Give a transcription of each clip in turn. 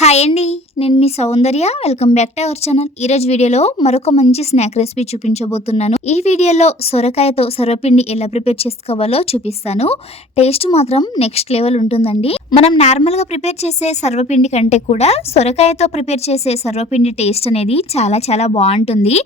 Hi అండి నేను మీ Soundarya. Welcome back to our channel ఈ రోజు వీడియోలో మరొక మంచి స్నాక్ రెసిపీ చూపించబోతున్నాను. ఈ వీడియోలో సొరకాయతో సొరపిండి ఎలా ప్రిపేర్ చేసుకోవాలో చూపిస్తాను. టేస్ట్ మాత్రం నెక్స్ట్ లెవెల్ ఉంటుందండి. మనం నార్మల్గా ప్రిపేర్ చేసే సర్వపిండి కంటే కూడా సొరకాయతో ప్రిపేర్ చేసే సర్వపిండి టేస్ట్ అనేది చాలా చాలా బాగుంటుంది.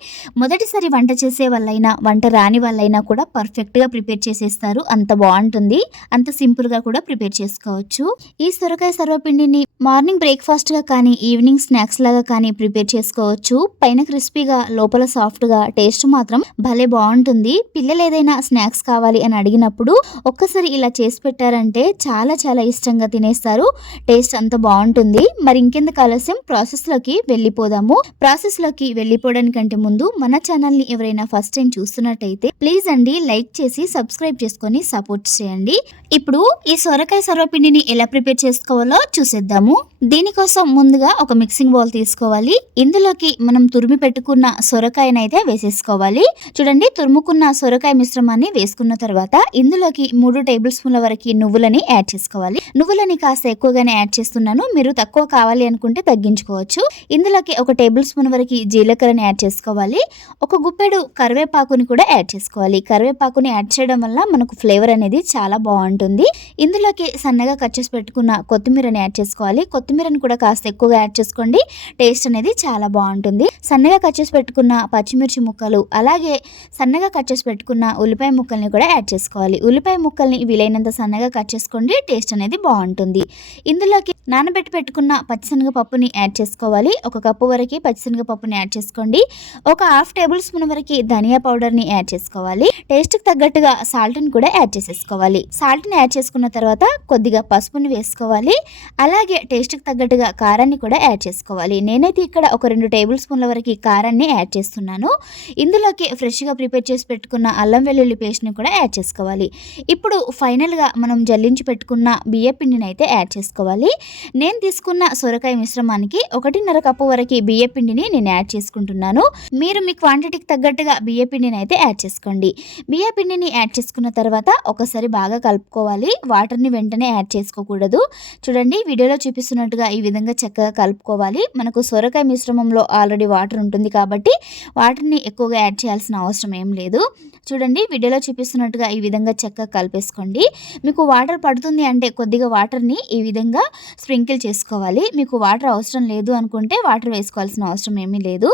మొదటిసారి వంట చేసే వాళ్ళైనా వంట రాని వాళ్ళైనా కూడా పర్ఫెక్ట్గా ప్రిపేర్ చేసేస్తారు. అంత బాగుంటుంది. అంత సింపుల్గా కూడా ప్రిపేర్ చేసుకోవచ్చు. ఈ సొరకాయ సర్వపిండిని మార్నింగ్ బ్రేక్ఫాస్ట్ బ్రేక్ఫాస్ట్గా కానీ ఈవినింగ్ స్నాక్స్ లాగా కానీ ప్రిపేర్ చేసుకోవచ్చు. పైన క్రిస్పీగా లోపల సాఫ్ట్గా టేస్ట్ మాత్రం భలే బాగుంటుంది పిల్లలు ఏదైనా స్నాక్స్ కావాలి అని అడిగినప్పుడు ఒక్కసారి ఇలా చేసి పెట్టారంటే చాలా చాలా ఇష్టంగా తినేస్తారు. టేస్ట్ అంత బాగుంటుంది మరి ఇంకెందుకు ఆలస్యం? ప్రాసెస్లోకి వెళ్ళిపోదాము. ప్రాసెస్లోకి వెళ్ళిపోవడానికంటే ముందు మన ఛానల్ని ఎవరైనా ఫస్ట్ టైం చూస్తున్నట్టయితే ప్లీజ్ అండి లైక్ చేసి సబ్స్క్రైబ్ చేసుకొని సపోర్ట్ చేయండి. ఇప్పుడు ఈ సొరకాయ సర్వపిండిని ఎలా ప్రిపేర్ చేసుకోవాలో చూసేద్దాము. దీనికోసం ముందుగా ఒక మిక్సింగ్ బౌల్ తీసుకోవాలి. ఇందులోకి మనం తురిమి పెట్టుకున్న సొరకాయనైతే వేసేసుకోవాలి. చూడండి తురుముకున్న సొరకాయ మిశ్రమాన్ని వేసుకున్న తర్వాత ఇందులోకి మూడు టేబుల్ స్పూన్ల వరకు నువ్వులని యాడ్ చేసుకోవాలి. నువ్వులని కాస్త ఎక్కువగానే యాడ్ చేస్తున్నాను. మీరు తక్కువ కావాలి అనుకుంటే తగ్గించుకోవచ్చు. ఇందులోకి ఒక టేబుల్ స్పూన్ వరకు జీలకర్రని యాడ్ చేసుకోవాలి. ఒక గుప్పెడు కరివేపాకుని కూడా యాడ్ చేసుకోవాలి. కరివేపాకుని యాడ్ చేయడం వల్ల మనకు ఫ్లేవర్ అనేది చాలా బాగుంటుంది. ఇందులోకి సన్నగా కట్ చేసి పెట్టుకున్న కొత్తిమీరని యాడ్ చేసుకోవాలి. కొత్తిమీరని కూడా కాస్త ఎక్కువగా యాడ్ చేసుకోండి. టేస్ట్ అనేది చాలా బాగుంటుంది. సన్నగా కట్ చేసి పెట్టుకున్న పచ్చిమిర్చి ముక్కలు అలాగే సన్నగా కట్ చేసి పెట్టుకున్న ఉల్లిపాయ ముక్కల్ని కూడా యాడ్ చేసుకోవాలి. ఉల్లిపాయ ముక్కల్ని వీలైనంత సన్నగా కట్ చేసుకోండి. టేస్ట్ అనేది బాగుంటుంది. ఇందులోకి నానబెట్టి పెట్టుకున్న పచ్చిశనగ పప్పుని యాడ్ చేసుకోవాలి. ఒక కప్పు వరకు పచ్చిశనగ పప్పుని యాడ్ చేసుకోండి. ఒక హాఫ్ టేబుల్ స్పూన్ వరకు ధనియా పౌడర్ని యాడ్ చేసుకోవాలి. టేస్ట్కి తగ్గట్టుగా సాల్ట్ని కూడా యాడ్ చేసేసుకోవాలి. సాల్ట్ని యాడ్ చేసుకున్న తర్వాత కొద్దిగా పసుపుని వేసుకోవాలి. అలాగే టేస్ట్కి తగ్గట్టుగా కారాన్ని కూడా యాడ్ చేసుకోవాలి. నేనైతే ఇక్కడ ఒక రెండు టేబుల్ స్పూన్ల వరకు కారాన్ని యాడ్ చేస్తున్నాను. ఇందులోకి ఫ్రెష్గా ప్రిపేర్ చేసి పెట్టుకున్న అల్లం వెల్లుల్లి పేస్ట్ని కూడా యాడ్ చేసుకోవాలి. ఇప్పుడు ఫైనల్గా మనం జల్లించి పెట్టుకున్న బియ్య పిండిని అయితే యాడ్ చేసుకోవాలి. నేను తీసుకున్న సొరకాయ మిశ్రమానికి ఒకటిన్నర కప్పు వరకు బియ్య పిండిని నేను యాడ్ చేసుకుంటున్నాను. మీరు మీ క్వాంటిటీకి తగ్గట్టుగా బియ్య పిండిని అయితే యాడ్ చేసుకోండి. బియ్య పిండిని యాడ్ చేసుకున్న తర్వాత ఒకసారి బాగా కలుపుకోవాలి. వాటర్ని వెంటనే యాడ్ చేసుకోకూడదు. చూడండి వీడియోలో చూపిస్తున్నట్టుగా ఈ విధంగా విధంగా చక్కగా కలుపుకోవాలి. మనకు సొరకాయ మిశ్రమంలో ఆల్రెడీ వాటర్ ఉంటుంది కాబట్టి వాటర్ని ఎక్కువగా యాడ్ చేయాల్సిన అవసరం ఏం లేదు. చూడండి వీడియోలో చూపిస్తున్నట్టుగా ఈ విధంగా చక్కగా కలిపేసుకోండి. మీకు వాటర్ పడుతుంది అంటే కొద్దిగా వాటర్ని ఈ విధంగా స్ప్రింకిల్ చేసుకోవాలి. మీకు వాటర్ అవసరం లేదు అనుకుంటే వాటర్ వేసుకోవాల్సిన అవసరం ఏమీ లేదు.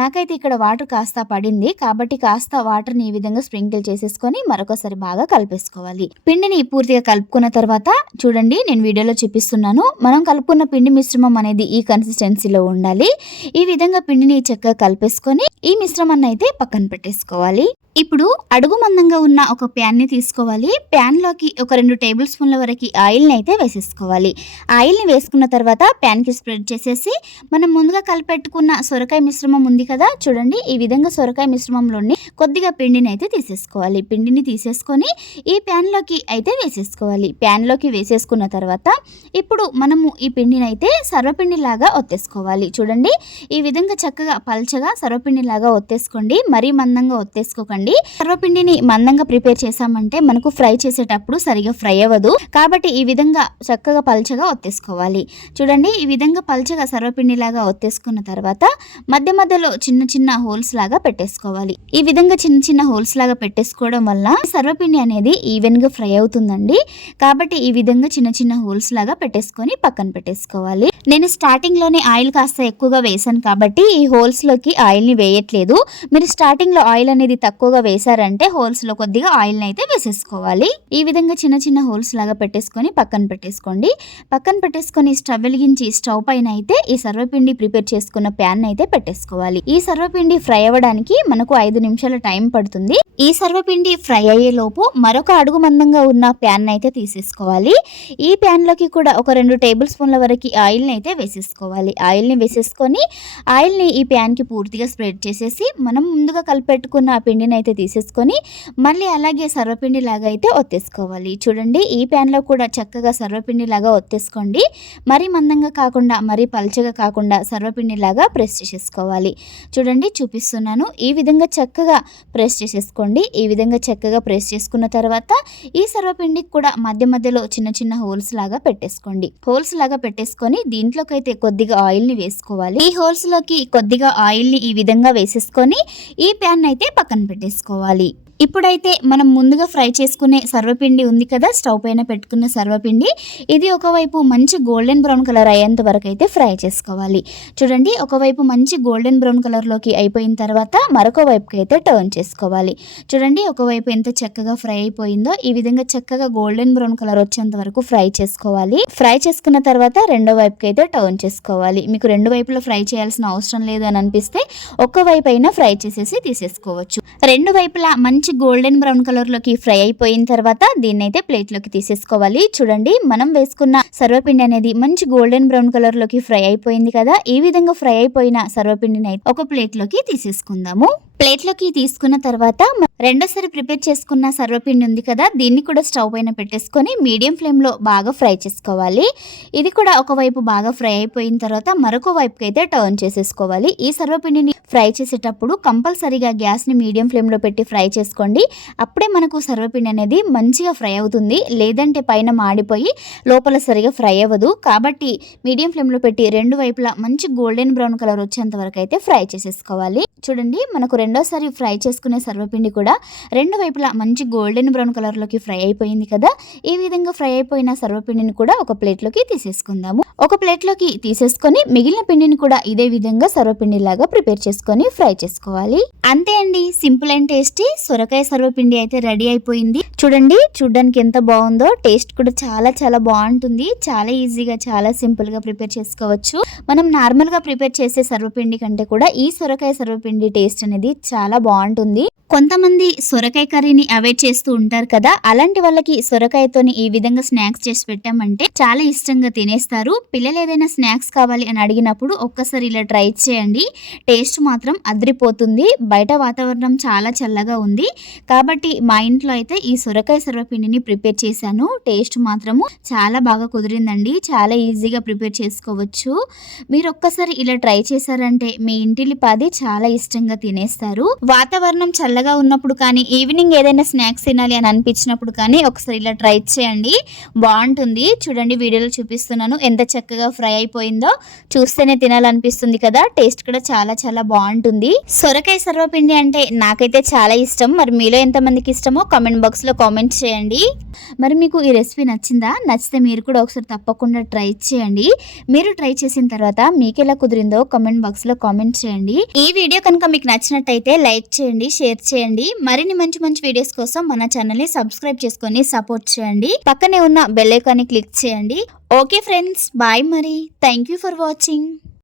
నాకైతే ఇక్కడ వాటర్ కాస్త పడింది కాబట్టి కాస్త వాటర్ని ఈ విధంగా స్ప్రింకిల్ చేసేసుకొని మరొకసారి బాగా కలిపేసుకోవాలి. పిండిని పూర్తిగా కలుపుకున్న తర్వాత చూడండి నేను వీడియోలో చూపిస్తున్నాను. మనం కలుపుకున్న పిండి మిశ్రమం అనేది ఈ కన్సిస్టెన్సీలో ఉండాలి. ఈ విధంగా పిండిని చక్కగా కలిపేసుకొని ఈ మిశ్రమాన్ని అయితే పక్కన పెట్టేసుకోవాలి. ఇప్పుడు అడుగు మందంగా ఉన్న ఒక ప్యాన్ని తీసుకోవాలి. ప్యాన్లోకి ఒక రెండు టేబుల్ స్పూన్ల వరకు ఆయిల్ని అయితే వేసేసుకోవాలి. ఆయిల్ని వేసుకున్న తర్వాత ప్యాన్కి స్ప్రెడ్ చేసేసి మనం ముందుగా కలిపెట్టుకున్న సొరకాయ మిశ్రమం ఉంది కదా చూడండి. ఈ విధంగా సొరకాయ మిశ్రమంలోని కొద్దిగా పిండిని అయితే తీసేసుకోవాలి. పిండిని తీసేసుకొని ఈ ప్యాన్లోకి అయితే వేసేసుకోవాలి. ప్యాన్లోకి వేసేసుకున్న తర్వాత ఇప్పుడు మనము ఈ పిండిని అయితే సర్వపిండి లాగా ఒత్తేసుకోవాలి. చూడండి. ఈ విధంగా చక్కగా పల్చగా సర్వపిండిలాగా ఒత్తేసుకోండి. మరీ మందంగా ఒత్తేసుకోకండి. సర్వపిండిని మందంగా ప్రిపేర్ చేసామంటే మనకు ఫ్రై చేసేటప్పుడు సరిగా ఫ్రై అవ్వదు. కాబట్టి ఈ విధంగా చక్కగా పల్చగా ఒత్తేసుకోవాలి. చూడండి ఈ విధంగా పల్చగా సర్వపిండి లాగా ఒత్తేసుకున్న తర్వాత మధ్య మధ్యలో చిన్న చిన్న హోల్స్ లాగా పెట్టేసుకోవాలి. ఈ విధంగా చిన్న చిన్న హోల్స్ లాగా పెట్టేసుకోవడం వల్ల సర్వపిండి అనేది ఈవెన్గా ఫ్రై అవుతుందండి. కాబట్టి ఈ విధంగా చిన్న చిన్న హోల్స్ లాగా పెట్టేసుకొని పక్కన పెట్టేసుకోవాలి. నేను స్టార్టింగ్లోనే ఆయిల్ కాస్త ఎక్కువగా వేసాను కాబట్టి ఈ హోల్స్లోకి ఆయిల్ని వేయట్లేదు. మీరు స్టార్టింగ్లో ఆయిల్ అనేది తక్కువగా వేసారంటే హోల్స్లో కొద్దిగా ఆయిల్ అయితే వేసేసుకోవాలి. ఈ విధంగా చిన్న చిన్న హోల్స్ లాగా పెట్టేసుకొని పక్కన పెట్టేసుకోండి. పక్కన పెట్టేసుకొని స్టవ్ వెలిగించి స్టవ్ పైన అయితే ఈ సర్వపిండి ప్రిపేర్ చేసుకున్న ప్యాన్ అయితే పెట్టేసుకోవాలి. ఈ సర్వపిండి ఫ్రై అవ్వడానికి మనకు ఐదు నిమిషాల టైం పడుతుంది. ఈ సర్వపిండి ఫ్రై అయ్యే లోపు మరొక అడుగు మందంగా ఉన్న ప్యాన్ అయితే తీసేసుకోవాలి. ఈ ప్యాన్లోకి కూడా ఒక రెండు టేబుల్ స్పూన్ల వరకు ఆయిల్ని అయితే వేసేసుకోవాలి. ఆయిల్ని వేసేసుకొని ఆయిల్ని ఈ ప్యాన్కి పూర్తిగా స్ప్రెడ్ చేసేసి మనం ముందుగా కలిపెట్టుకున్న ఆ పిండిని అయితే తీసేసుకొని మళ్ళీ అలాగే సర్వపిండి లాగా అయితే ఒత్తేసుకోవాలి. చూడండి ఈ ప్యాన్లో కూడా చక్కగా సర్వపిండి లాగా ఒత్తేసుకోండి. మరీ మందంగా కాకుండా మరీ పల్చగా కాకుండా సర్వపిండి లాగా ప్రెస్ చేసేసుకోవాలి. చూడండి చూపిస్తున్నాను. ఈ విధంగా చక్కగా ప్రెస్ చేసేసుకోండి. ఈ విధంగా చక్కగా ప్రెస్ చేసుకున్న తర్వాత ఈ సర్వపిండికి కూడా మధ్య మధ్యలో చిన్న చిన్న హోల్స్ లాగా పెట్టేసుకోండి. హోల్స్ లాగా పెట్టేసుకొని దీంట్లోకైతే కొద్దిగా ఆయిల్ని వేసుకోవాలి. ఈ హోల్స్లోకి కొద్దిగా ఆయిల్ని ఈ విధంగా వేసేసుకొని ఈ ప్యాన్ అయితే పక్కన పెట్టేసుకోవాలి ఇప్పుడైతే మనం ముందుగా ఫ్రై చేసుకునే సర్వపిండి ఉంది కదా స్టవ్ పైన పెట్టుకున్న సర్వపిండి. ఇది ఒకవైపు మంచి గోల్డెన్ బ్రౌన్ కలర్ అయ్యేంత వరకు అయితే ఫ్రై చేసుకోవాలి. చూడండి ఒకవైపు మంచి గోల్డెన్ బ్రౌన్ కలర్లోకి అయిపోయిన తర్వాత మరొక వైపుకి అయితే టర్న్ చేసుకోవాలి. చూడండి ఒకవైపు ఎంత చక్కగా ఫ్రై అయిపోయిందో ఈ విధంగా చక్కగా గోల్డెన్ బ్రౌన్ కలర్ వచ్చేంత వరకు ఫ్రై చేసుకోవాలి. ఫ్రై చేసుకున్న తర్వాత రెండో వైపుకి అయితే టర్న్ చేసుకోవాలి. మీకు రెండు వైపులో ఫ్రై చేయాల్సిన అవసరం లేదు అని అనిపిస్తే ఒక్క వైపు అయినా ఫ్రై చేసేసి తీసేసుకోవచ్చు. రెండు వైపులా మంచి మంచి గోల్డెన్ బ్రౌన్ కలర్లోకి ఫ్రై అయిపోయిన తర్వాత దీన్ని అయితే ప్లేట్లోకి తీసేసుకోవాలి. చూడండి మనం వేసుకున్న సర్వపిండి అనేది మంచి గోల్డెన్ బ్రౌన్ కలర్లోకి ఫ్రై అయిపోయింది కదా. ఈ విధంగా ఫ్రై అయిపోయిన సర్వపిండిని అయితే ఒక ప్లేట్లోకి తీసేసుకుందాము. ప్లేట్లోకి తీసుకున్న తర్వాత రెండోసారి ప్రిపేర్ చేసుకున్న సర్వపిండి ఉంది కదా దీన్ని కూడా స్టవ్ పైన పెట్టేసుకొని మీడియం ఫ్లేమ్లో బాగా ఫ్రై చేసుకోవాలి. ఇది కూడా ఒకవైపు బాగా ఫ్రై అయిపోయిన తర్వాత మరొక వైపుకి అయితే టర్న్ చేసేసుకోవాలి. ఈ సర్వపిండిని ఫ్రై చేసేటప్పుడు కంపల్సరీగా గ్యాస్ని మీడియం ఫ్లేమ్లో పెట్టి ఫ్రై చేసుకోండి అప్పుడే మనకు సర్వపిండి అనేది మంచిగా ఫ్రై అవుతుంది. లేదంటే పైన మాడిపోయి లోపల సరిగా ఫ్రై అవ్వదు. కాబట్టి మీడియం ఫ్లేమ్లో పెట్టి రెండు వైపులా మంచి గోల్డెన్ బ్రౌన్ కలర్ వచ్చేంత వరకు అయితే ఫ్రై చేసేసుకోవాలి. చూడండి మనకు రెండోసారి ఫ్రై చేసుకునే సర్వపిండి కూడా రెండు వైపులా మంచి గోల్డెన్ బ్రౌన్ కలర్లోకి ఫ్రై అయిపోయింది కదా? ఈ విధంగా ఫ్రై అయిపోయిన సర్వపిండిని కూడా ఒక ప్లేట్లోకి తీసేసుకుందాము. ఒక ప్లేట్లోకి తీసేసుకొని మిగిలిన పిండిని కూడా ఇదే విధంగా సర్వపిండి లాగా ప్రిపేర్ చేసుకొని ఫ్రై చేసుకోవాలి. అంతే అండి సింపుల్ అండ్ టేస్టీ సొరకాయ సర్వపిండి అయితే రెడీ అయిపోయింది. చూడండి చూడడానికి ఎంత బాగుందో టేస్ట్ కూడా చాలా చాలా బాగుంటుంది. చాలా ఈజీగా చాలా సింపుల్గా ప్రిపేర్ చేసుకోవచ్చు. మనం నార్మల్గా ప్రిపేర్ చేసే సర్వపిండి కంటే కూడా ఈ సొరకాయ సర్వపిండి టేస్ట్ అనేది చాలా బాగుంటుంది. కొంతమంది సొరకాయ కర్రీని అవాయిడ్ చేస్తూ ఉంటారు కదా అలాంటి వాళ్ళకి సొరకాయతోని ఈ విధంగా స్నాక్స్ చేసి పెట్టామంటే చాలా ఇష్టంగా తినేస్తారు. పిల్లలు ఏదైనా స్నాక్స్ కావాలి అని అడిగినప్పుడు ఒక్కసారి ఇలా ట్రై చేయండి. టేస్ట్ మాత్రం అదిరిపోతుంది. బయట వాతావరణం చాలా చల్లగా ఉంది. కాబట్టి మా ఇంట్లో అయితే ఈ సొరకాయ సర్వపిండిని ప్రిపేర్ చేశాను. టేస్ట్ మాత్రము చాలా బాగా కుదిరిందండి. చాలా ఈజీగా ప్రిపేర్ చేసుకోవచ్చు. మీరు ఒక్కసారి ఇలా ట్రై చేశారంటే మీ ఇంటిల్లిపాది చాలా ఇష్టంగా తినేస్తారు. వాతావరణం చల్లగా ఉన్నప్పుడు కానీ ఈవినింగ్ ఏదైనా స్నాక్స్ తినాలి అని అనిపించినప్పుడు కానీ ఒకసారి ఇలా ట్రై చేయండి. బాగుంటుంది. చూడండి వీడియోలో చూపిస్తున్నాను. ఎంత చక్కగా ఫ్రై అయిపోయిందో. చూస్తేనే తినాలనిపిస్తుంది కదా. టేస్ట్ కూడా చాలా చాలా బాగుంటుంది. సొరకాయ సర్వపిండి అంటే నాకైతే చాలా ఇష్టం. మరి మీలో ఎంతమందికి ఇష్టమో కామెంట్ బాక్స్లో కామెంట్ చేయండి. మరి మీకు ఈ రెసిపీ నచ్చిందా? నచ్చితే మీరు కూడా ఒకసారి తప్పకుండా ట్రై చేయండి. మీరు ట్రై చేసిన తర్వాత మీకు ఎలా కుదిరిందో కామెంట్ బాక్స్లో కామెంట్ చేయండి. ఈ వీడియో కనుక మీకు నచ్చినట్టయితే లైక్ చేయండి షేర్ చేయండి. మరిన్ని మంచి మంచి వీడియోస్ కోసం మన ఛానల్ని సబ్స్క్రైబ్ చేసుకొని సపోర్ట్ చేయండి. పక్కనే ఉన్న బెల్ ఐకాన్ని క్లిక్ చేయండి. ఓకే ఫ్రెండ్స్ బాయ్ మరి. Thank you for watching